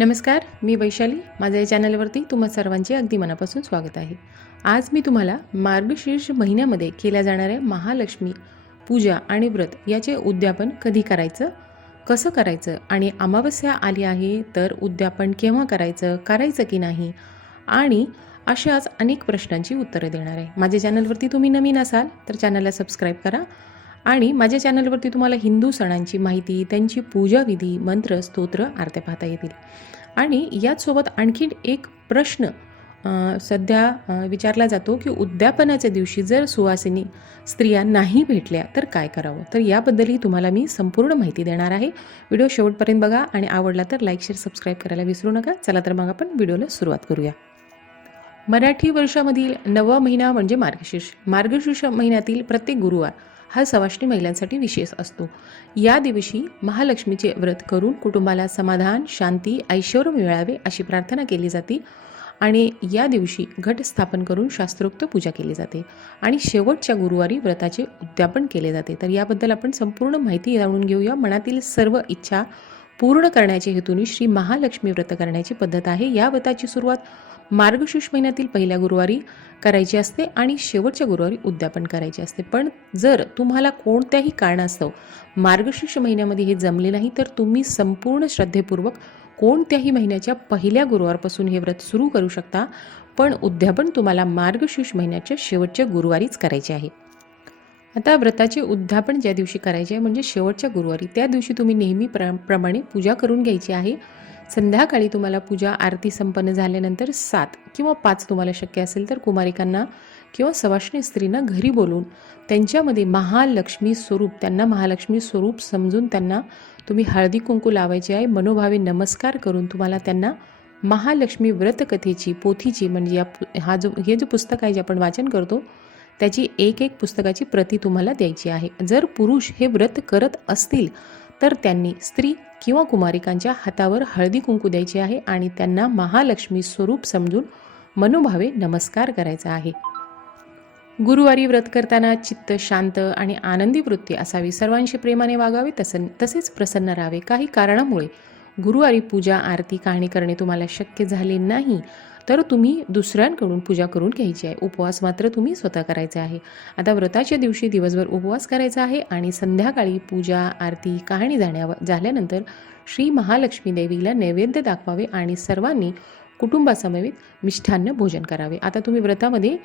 नमस्कार मी वैशाली. माझ्या या चॅनलवरती तुम्हा सर्वांचे अगदी मनापासून स्वागत आहे. आज मी तुम्हाला मार्गशीर्ष महिन्यामध्ये केल्या जाणाऱ्या महालक्ष्मी पूजा आणि व्रत याचे उद्यापन कधी करायचं कसं करायचं आणि अमावस्या आली आहे तर उद्यापन केव्हा करायचं करायचं की नाही आणि अशाच अनेक प्रश्नांची उत्तरं देणार आहे. माझ्या चॅनलवरती तुम्ही नवीन असाल तर चॅनलला सबस्क्राईब करा आणि माझ्या चॅनलवरती तुम्हाला हिंदू सणांची माहिती त्यांची पूजाविधी मंत्र स्तोत्र आरत्या पाहता येतील. आणि याचसोबत आणखीन एक प्रश्न सध्या विचारला जातो की उद्यापनाच्या दिवशी जर सुवासिनी स्त्रिया नाही भेटल्या तर काय करावं? तर याबद्दलही तुम्हाला मी संपूर्ण माहिती देणार आहे. व्हिडिओ शेवटपर्यंत बघा आणि आवडला तर लाईक शेअर सबस्क्राईब करायला विसरू नका. चला तर मग आपण व्हिडिओला सुरुवात करूया. मराठी वर्षामधील नवा महिना म्हणजे मार्गशीर्ष. मार्गशीर्ष महिन्यातील प्रत्येक गुरुवार हा सवाष्णी महिलांसाठी विशेष असतो. या दिवशी महालक्ष्मीचे व्रत करून कुटुंबाला समाधान शांती ऐश्वर मिळावे अशी प्रार्थना केली जाते आणि या दिवशी घट स्थापन करून शास्त्रोक्त पूजा केली जाते आणि शेवटच्या गुरुवारी व्रताचे उद्यापन केले जाते. तर याबद्दल आपण संपूर्ण माहिती जाणून घेऊया. मनातील सर्व इच्छा पूर्ण करण्याच्या हेतूने श्री महालक्ष्मी व्रत करण्याची पद्धत आहे. या व्रताची सुरुवात मार्गशीर्ष महिन्यातील पहिल्या गुरुवारी करायची असते आणि शेवटच्या गुरुवारी उद्यापन करायचे असते. पण जर तुम्हाला कोणत्याही कारणास्तव मार्गशीर्ष महिन्यामध्ये हे जमले नाही तर तुम्ही संपूर्ण श्रद्धेपूर्वक कोणत्याही महिन्याच्या पहिल्या गुरुवारपासून हे व्रत सुरू करू शकता. पण उद्यापन तुम्हाला मार्गशीर्ष महिन्याच्या शेवटच्या गुरुवारीच करायचे आहे. आता व्रताचे उद्यापन ज्या दिवशी करायचे आहे म्हणजे शेवटच्या गुरुवारी त्या दिवशी तुम्ही नेहमी प्र प्रमाणे पूजा करून घ्यायची आहे. संध्याकाळी तुम्हाला पूजा आरती संपन्न झाल्यानंतर सात किंवा पाच तुम्हाला शक्य असेल तर कुमारिकांना किंवा सवाष्णी स्त्रींना घरी बोलून त्यांच्यामध्ये महालक्ष्मी स्वरूप त्यांना महालक्ष्मी स्वरूप समजून त्यांना तुम्ही हळदी कुंकू लावायचे आहे मनोभावे नमस्कार करून तुम्हाला त्यांना महालक्ष्मी व्रतकथेची पोथीची म्हणजे या हा जो हे जे पुस्तक आहे जे आपण वाचन करतो त्याची एक एक पुस्तकाची प्रती तुम्हाला द्यायची आहे. जर पुरुष हे व्रत करत असतील तर त्यांनी स्त्री किंवा कुमारिकांच्या हातावर हळदी कुंकू द्यायची आहे आणि त्यांना महालक्ष्मी स्वरूप समजून मनोभावे नमस्कार करायचा आहे. गुरुवारी व्रत करताना चित्त शांत आणि आनंदी वृत्ती असावी सर्वांशी प्रेमाने वागावे तसं तसेच प्रसन्न राहावे. काही कारणामुळे गुरुवारी पूजा आरती कहाणी करणे तुम्हाला शक्य झाले नाही. तर तुम्ही दुसऱ्यांकडून पूजा करून घ्यायची आहे. उपवास मात्र तुम्ही स्वतः करायचा आहे. आता व्रताच्या दिवशी दिवसभर उपवास करायचा आहे आणि संध्याकाळी पूजा आरती कहाणी जाण्यावर झाल्यानंतर श्री महालक्ष्मी देवीला नैवेद्य दाखवावे आणि सर्वांनी कुटुंबासमवेत मिष्ठान्न भोजन करावे. आता तुम्ही व्रतामध्ये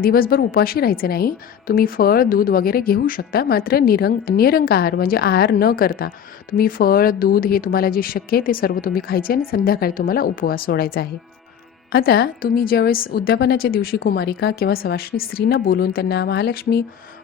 दिवसभर उपाशी राहायचे नाही. तुम्ही फळ दूध वगैरे घेऊ शकता. मात्र निरंग निरंकार म्हणजे आहार न करता तुम्ही फळ दूध हे तुम्हाला जे शक्य आहे ते सर्व तुम्ही खायचे आणि संध्याकाळी तुम्हाला उपवास सोडायचा आहे. आता तुम्ही ज्यावेळेस उद्यापनाच्या दिवशी कुमारिका किंवा सवाष्णी स्त्रीनं बोलून त्यांना महालक्ष्मी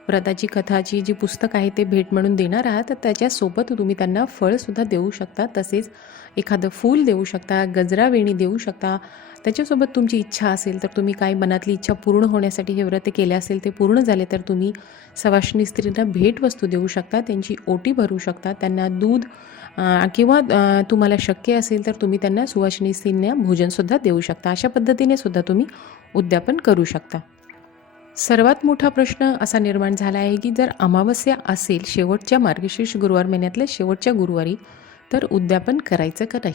व्रताची कथाची जी पुस्तक आहे ते भेट म्हणून देणार आहात तर त्याच्यासोबत तुम्ही त्यांना फळसुद्धा देऊ शकता तसेच एखादं फूल देऊ शकता गजरा वेणी देऊ शकता त्याच्यासोबत तुमची इच्छा असेल तर तुम्ही काय मनातली इच्छा पूर्ण होण्यासाठी हे व्रत केले असेल ते पूर्ण झाले तर तुम्ही सवाष्णी स्त्रींना भेटवस्तू देऊ शकता त्यांची ओटी भरू शकता त्यांना दूध किंवा तुम्हाला शक्य असेल तर तुम्ही त्यांना सुवासिनी स्त्रींना भोजनसुद्धा देऊ शकता. अशा पद्धतीने सुद्धा तुम्ही उद्यापन करू शकता. सर्वात मोठा प्रश्न असा निर्माण झाला आहे की जर अमावस्या असेल शेवटच्या मार्गशीर्ष गुरुवार महिन्यातल्या शेवटच्या गुरुवारी तर उद्यापन करायचं का नाही?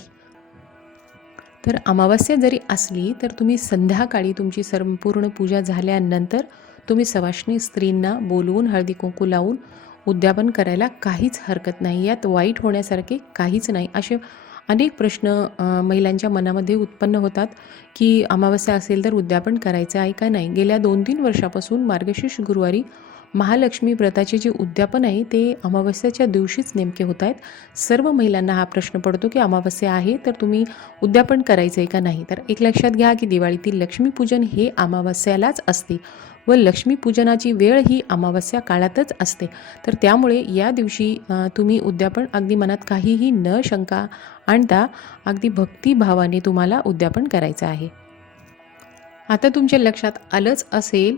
तर अमावस्या जरी असली तर तुम्ही संध्याकाळी तुमची संपूर्ण पूजा झाल्यानंतर तुम्ही सवाष्णी स्त्रींना बोलवून हळदी कुंकू लावून उद्यापन करायला काहीच हरकत नाही. यात वाईट होण्यासारखे काहीच नाही. असे अनेक प्रश्न महिलांच्या मनामध्ये उत्पन्न होतात की अमावस्या असेल तर उद्यापन करायचं आहे का नाही? गेल्या दोन तीन वर्षापासून मार्गशीर्ष गुरुवारी महालक्ष्मी व्रताचे जे उद्यापन आहे ते अमावस्याच्या दिवशीच नेमके होत आहेत. सर्व महिलांना हा प्रश्न पडतो की अमावस्या आहे तर तुम्ही उद्यापन करायचं आहे का नाही? तर एक लक्षात घ्या की दिवाळीतील लक्ष्मीपूजन हे अमावस्यालाच असते व लक्ष्मीपूजनाची वेळ ही अमावस्या काळातच असते. तर त्यामुळे या दिवशी तुम्ही उद्यापन अगदी मनात काहीही न शंका आणता अगदी भक्तिभावाने तुम्हाला उद्यापन करायचं आहे. आता तुमच्या लक्षात आलंच असेल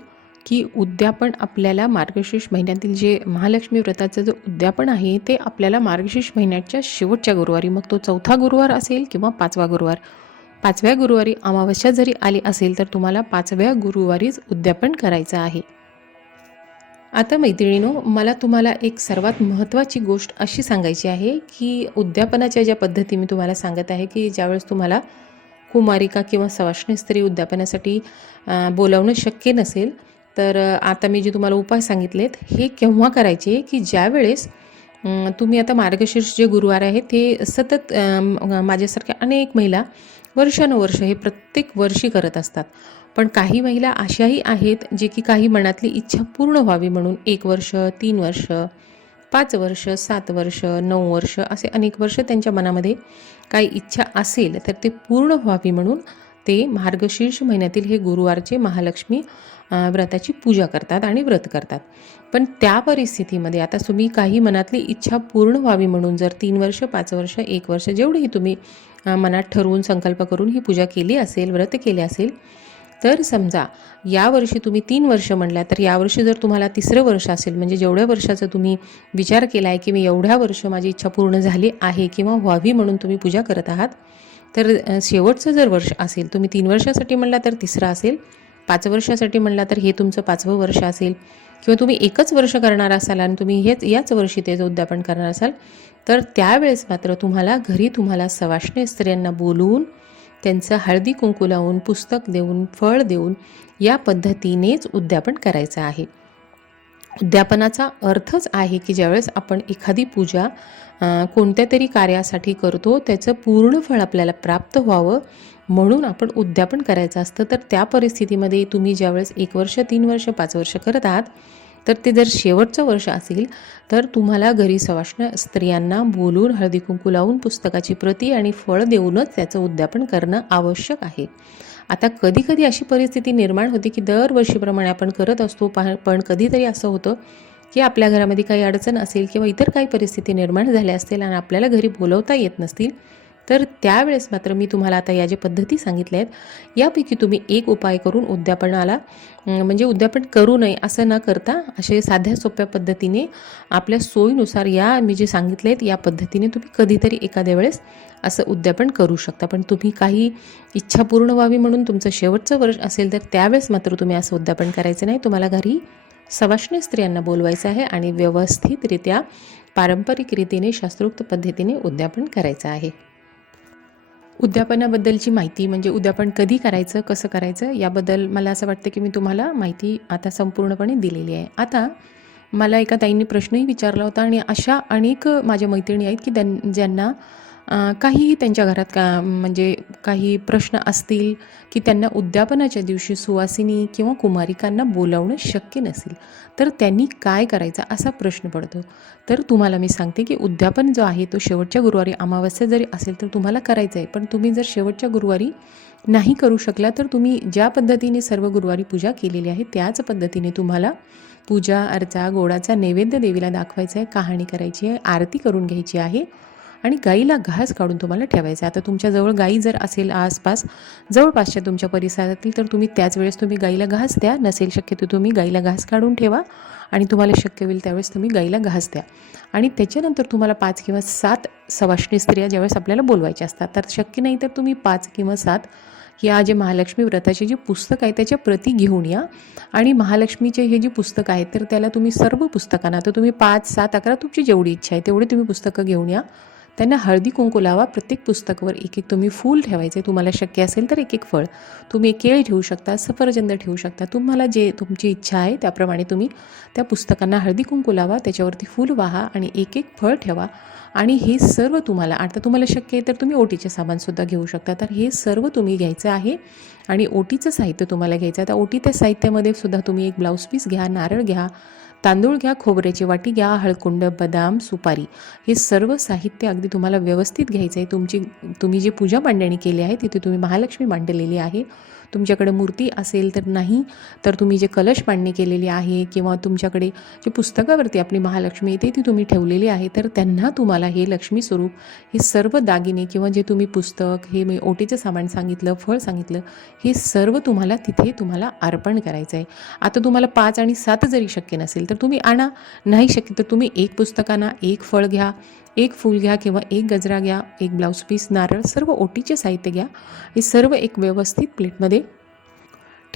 की उद्यापन आपल्याला मार्गशीर्ष महिन्यातील जे महालक्ष्मी व्रताचं जे उद्यापन आहे ते आपल्याला मार्गशीर्ष महिन्याच्या शेवटच्या गुरुवारी मग तो चौथा गुरुवार असेल किंवा पाचवा गुरुवार. पाचव्या गुरुवारी अमावस्या जरी आली असेल तर तुम्हाला पाचव्या गुरुवारीच उद्यापन करायचं आहे. आता मैत्रिणीनो मला तुम्हाला एक सर्वात महत्त्वाची गोष्ट अशी सांगायची आहे की उद्यापनाच्या ज्या पद्धती मी तुम्हाला सांगत आहे की ज्यावेळेस तुम्हाला कुमारिका किंवा सवाष्णी स्त्री उद्यापनासाठी बोलावणं शक्य नसेल तर आता मी जे तुम्हाला उपाय सांगितलेत हे केव्हा करायचे की ज्यावेळेस तुम्ही आता मार्गशीर्ष जे गुरुवार आहे ते सतत माझ्यासारख्या अनेक महिला वर्षानुवर्ष हे प्रत्येक वर्षी करत असतात. पण काही महिला अशाही आहेत जे की काही मनातली इच्छा पूर्ण व्हावी म्हणून एक वर्ष तीन वर्ष पाच वर्ष सात वर्ष नऊ वर्ष असे अनेक वर्ष त्यांच्या मनामध्ये काही इच्छा असेल तर ते पूर्ण व्हावी म्हणून ते मार्गशीर्ष महिन्यातील हे गुरुवारचे महालक्ष्मी व्रताची पूजा करतात आणि व्रत करतात. पण त्या परिस्थितीमध्ये आता तुम्ही काही मनातली इच्छा पूर्ण व्हावी म्हणून जर तीन वर्ष पाच वर्ष एक वर्ष जेवढीही तुम्ही मनात ठरवून संकल्प करून ही पूजा केली असेल व्रत केले असेल तर समजा यावर्षी तुम्ही तीन वर्ष म्हणल्या तर यावर्षी जर तुम्हाला तिसरं वर्ष असेल म्हणजे जेवढ्या वर्षाचा तुम्ही विचार केला आहे की मी एवढ्या वर्ष माझी इच्छा पूर्ण झाली आहे किंवा व्हावी म्हणून तुम्ही पूजा करत आहात तर शेवटचं जर वर्ष असेल तुम्ही तीन वर्षासाठी म्हणला तर तिसरं असेल पाच वर्षासाठी म्हणला तर हे तुमचं पाचवं वर्ष असेल किंवा तुम्ही एकच वर्ष करणार असाल आणि तुम्ही हेच याच वर्षी त्याचं उद्यापन करणार असाल तर त्यावेळेस मात्र तुम्हाला घरी तुम्हाला सवाष्णे स्त्रियांना बोलवून त्यांचं हळदी कुंकू लावून पुस्तक देऊन फळ देऊन या पद्धतीनेच उद्यापन करायचं आहे. उद्यापनाचा अर्थच आहे की ज्यावेळेस आपण एखादी पूजा कोणत्या तरी कार्यासाठी करतो त्याचं पूर्ण फळ आपल्याला प्राप्त व्हावं म्हणून आपण उद्यापन करायचं असतं. तर त्या परिस्थितीमध्ये तुम्ही ज्यावेळेस एक वर्ष तीन वर्ष पाच वर्ष करत आहात तर ते जर शेवटचं वर्ष असेल तर तुम्हाला घरी सवाष्ण स्त्रियांना बोलून हळदी कुंकू लावून पुस्तकाची प्रती आणि फळ देऊनच त्याचं उद्यापन करणं आवश्यक आहे. आता कधी कधी अशी परिस्थिती निर्माण होते की दरवर्षीप्रमाणे आपण करत असतो पण कधीतरी असं होतं की आपल्या घरामध्ये काही अडचण असेल किंवा इतर काही परिस्थिती निर्माण झाल्या असतील आणि आपल्याला घरी बोलवता येत नसतील तर त्यावेळेस मात्र मी तुम्हाला आता या ज्या पद्धती सांगितल्या आहेत यापैकी तुम्ही एक उपाय करून उद्यापनाला म्हणजे उद्यापन करू नये असं न करता असे साध्या सोप्या पद्धतीने आपल्या सोयीनुसार या मी जे सांगितले आहेत या पद्धतीने तुम्ही कधीतरी एखाद्या वेळेस असं उद्यापन करू शकता. पण तुम्ही काही इच्छा पूर्ण व्हावी म्हणून तुमचं शेवटचं वर्ष असेल तर त्यावेळेस मात्र तुम्ही असं उद्यापन करायचं नाही. तुम्हाला घरी सवाष्णी स्त्रियांना बोलवायचं आहे आणि व्यवस्थितरित्या पारंपरिक रीतीने शास्त्रोक्त पद्धतीने उद्यापन करायचं आहे. उद्यापनाबद्दलची माहिती म्हणजे उद्यापन कधी करायचं कसं करायचं याबद्दल मला असं वाटतं की मी तुम्हाला माहिती आता संपूर्णपणे दिलेली आहे. आता मला एका ताईंनी प्रश्नही विचारला होता आणि अशा अनेक माझ्या मैत्रिणी आहेत की त्यां ज्यांना काहीही त्यांच्या घरात का म्हणजे काही प्रश्न असतील की त्यांना उद्यापनाच्या दिवशी सुवासिनी किंवा कुमारिकांना बोलावणं शक्य नसेल तर त्यांनी काय करायचं असा प्रश्न पडतो. तर तुम्हाला मी सांगते की उद्यापन जो आहे तो शेवटच्या गुरुवारी अमावस्या जरी असेल तर तुम्हाला करायचं आहे पण तुम्ही जर शेवटच्या गुरुवारी नाही करू शकला तर तुम्ही ज्या पद्धतीने सर्व गुरुवारी पूजा केलेली आहे त्याच पद्धतीने तुम्हाला पूजा अर्चा गोडाचा नैवेद्य देवीला दाखवायचा आहे कहाणी करायची आहे आरती करून घ्यायची आहे. आणि गाईला घास काढून तुम्हाला ठेवायचा आहे. आता तुमच्याजवळ गाई जर असेल आसपास जवळपासच्या तुमच्या परिसरातील तर तुम्ही त्याच वेळेस तुम्ही गाईला घास द्या. नसेल शक्यतो तुम्ही गाईला घास काढून ठेवा आणि तुम्हाला शक्य होईल त्यावेळेस तुम्ही गाईला घास द्या. आणि त्याच्यानंतर तुम्हाला पाच किंवा सात सवाष्णी स्त्रिया ज्यावेळेस आपल्याला बोलवायच्या असतात तर शक्य नाही तर तुम्ही पाच किंवा सात या जे महालक्ष्मी व्रताचे जे पुस्तक आहे त्याच्या प्रती घेऊन या. आणि महालक्ष्मीचे हे जे पुस्तक आहेत तर त्याला तुम्ही सर्व पुस्तकांना तर तुम्ही पाच सात अकरा तुमची जेवढी इच्छा आहे तेवढी तुम्ही पुस्तकं घेऊन या. त्यांना हळदी कुंकू लावा प्रत्येक पुस्तकावर एक एक तुम्ही फूल ठेवायचे तुम्हाला शक्य असेल तर एक एक फळ. तुम्ही एक केळी ठेवू शकता सफरचंद ठेवू शकता. तुम्हाला जे तुमची इच्छा आहे त्याप्रमाणे तुम्ही त्या पुस्तकांना हळदी कुंकू लावा त्याच्यावरती फूल वाहा आणि एक एक फळ ठेवा. आणि हे सर्व तुम्हाला आता तुम्हाला शक्य आहे तर तुम्ही ओटीचे सामानसुद्धा घेऊ शकता. तर हे सर्व तुम्ही घ्यायचं आहे आणि ओटीचं साहित्य तुम्हाला घ्यायचं आहे. तर ओटी त्या साहित्यामध्ये सुद्धा तुम्ही एक ब्लाऊज पीस घ्या नारळ घ्या तांदूळ घ्या खोबऱ्याची वाटी घ्या हळकुंड बदाम सुपारी. हे सर्व साहित्य अगदी तुम्हाला व्यवस्थित घ्यायचं आहे तुमची तुम्ही जी पूजा मांडणी केली आहे तिथे तुम्ही महालक्ष्मी मांडलेली आहे. तुमच्याकडे मूर्ती असेल तर नाही तर तुम्ही जे कलश मांडणी केलेली आहे किंवा तुमच्याकडे जे पुस्तकावरती आपली महालक्ष्मी येते ती तुम्ही ठेवलेली आहे तर त्यांना तुम्हाला हे लक्ष्मी स्वरूप हे सर्व दागिने किंवा जे तुम्ही पुस्तक हे मी ओटीचं सामान सांगितलं फळ सांगितलं हे सर्व तुम्हाला तिथे तुम्हाला अर्पण करायचं आहे आता तुम्हाला पाच आणि सात जरी शक्य नसेल तर तुम्ही आणा. नाही शक्य तर तुम्ही एक पुस्तकांना एक फळ घ्या. एक फूल घ्या किंवा एक गजरा घ्या एक ब्लाऊज पीस नारळ सर्व ओटीचे साहित्य घ्या. हे सर्व एक व्यवस्थित प्लेटमध्ये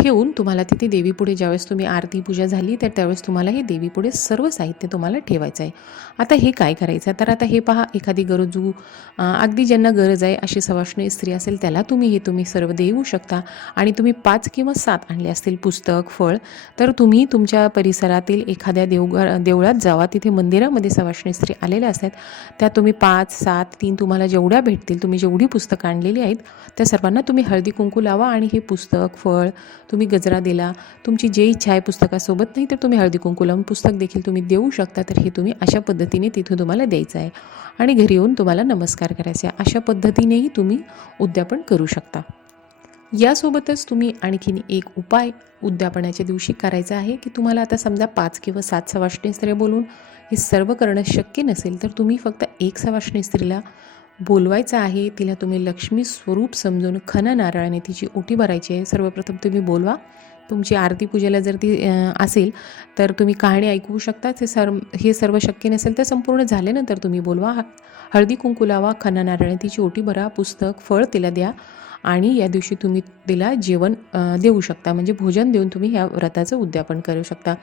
ठेवून तुम्हाला तिथे देवीपुढे ज्यावेळेस तुम्ही आरती पूजा झाली तर त्यावेळेस तुम्हाला हे देवीपुढे सर्व साहित्य तुम्हाला ठेवायचं आहे. आता हे काय करायचं तर आता हे पहा एखादी गरजू अगदी ज्यांना गरज आहे अशी सवाष्णी स्त्री असेल त्याला तुम्ही हे तुम्ही सर्व देऊ शकता. आणि तुम्ही पाच किंवा सात आणले असतील पुस्तक फळ तर तुम्ही तुमच्या परिसरातील एखाद्या देवघर देवळात जावा. तिथे मंदिरामध्ये सवाष्णी स्त्री आलेल्या असतात. त्या तुम्ही पाच सात तीन तुम्हाला जेवढ्या भेटतील तुम्ही जेवढी पुस्तकं आणलेली आहेत त्या सर्वांना तुम्ही हळदी कुंकू लावा आणि हे पुस्तक फळ तुम्ही गजरा दिला तुमची जे इच्छा आहे पुस्तकासोबत नाही तर तुम्ही हळदी कुंकुलम पुस्तक देखील तुम्ही देऊ शकता तर हे तुम्ही अशा पद्धतीने तिथून तुम्हाला द्यायचं आहे. आणि घरी येऊन तुम्हाला नमस्कार करायचे आहे. अशा पद्धतीनेही तुम्ही उद्यापन करू शकता. यासोबतच तुम्ही आणखीन एक उपाय उद्यापनाच्या दिवशी करायचा आहे की तुम्हाला आता समजा पाच किंवा सात सवाष्णी स्त्रिया बोलून हे सर्व करणं शक्य नसेल तर तुम्ही फक्त एक सवाष्णी स्त्रीला बोलवायचं आहे तिला तुम्ही लक्ष्मी स्वरूप समजून खन नारळाने तिची ओटी भरायची आहे. सर्वप्रथम तुम्ही बोलवा. तुमची आरती पूजेला जर ती असेल तर तुम्ही कहाणी ऐकवू शकता. ते सर्व हे सर्व शक्य नसेल तर संपूर्ण झाल्यानंतर तुम्ही बोलवा. हळदी कुंकू लावा खना नारळाने तिची ओटी भरा पुस्तक फळ तिला द्या आणि या दिवशी तुम्ही तिला जेवण देऊ शकता. म्हणजे भोजन देऊन तुम्ही ह्या व्रताचं उद्यापन करू शकता.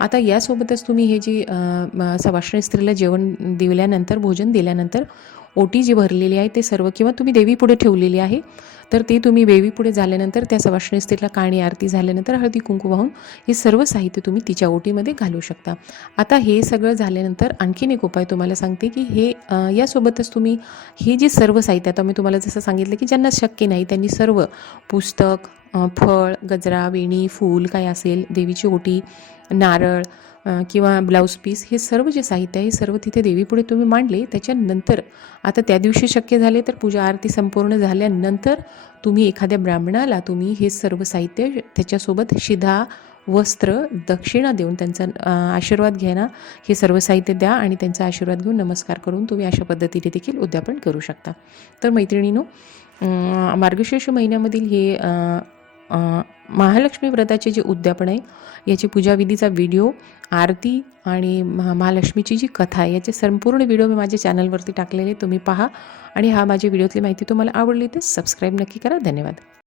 आता यासोबतच तुम्ही हे जी अ, सवाष्णी स्त्रीला जेवण दिल्यानंतर भोजन दिल्यानंतर ओटी जी भरलेली आहे ते सर्व किंवा तुम्ही देवीपुढे ठेवलेली आहे तर ते तुम्ही देवीपुढे झाल्यानंतर त्या सवाष्णी स्त्रीला काणी आरती झाल्यानंतर हळदी कुंकू वाहून हे सर्व साहित्य तुम्ही तिच्या ओटीमध्ये घालू शकता. आता हे सगळं झाल्यानंतर आणखीन एक उपाय तुम्हाला सांगते की हे यासोबतच तुम्ही हे जे सर्व साहित्य आता मी तुम्हाला जसं सांगितलं की ज्यांना शक्य नाही त्यांनी सर्व पुस्तक फळ गजरा वेणी फूल काय असेल देवीची ओटी नारळ किंवा ब्लाऊज पीस हे सर्व जे साहित्य आहे हे सर्व तिथे देवीपुढे तुम्ही मांडले. त्याच्यानंतर आता त्या दिवशी शक्य झाले तर पूजा आरती संपूर्ण झाल्यानंतर तुम्ही एखाद्या ब्राह्मणाला तुम्ही हे सर्व साहित्य त्याच्यासोबत शिधा वस्त्र दक्षिणा देऊन त्यांचा आशीर्वाद घ्यायला हे सर्व साहित्य द्या आणि त्यांचा आशीर्वाद घेऊन नमस्कार करून तुम्ही अशा पद्धतीने देखील उद्यापन करू शकता. तर मैत्रिणीनो मार्गशीर्ष महिन्यामधील हे महालक्ष्मी व्रताचे जे उद्यापन आहे याची पूजाविधीचा व्हिडिओ आरती आणि महा- महालक्ष्मीची जी कथा आहे याचे संपूर्ण व्हिडिओ मी माझ्या चॅनलवरती टाकलेले तुम्ही पहा. आणि हा माझ्या व्हिडिओतली माहिती तुम्हाला आवडली तर सबस्क्राईब नक्की करा. धन्यवाद.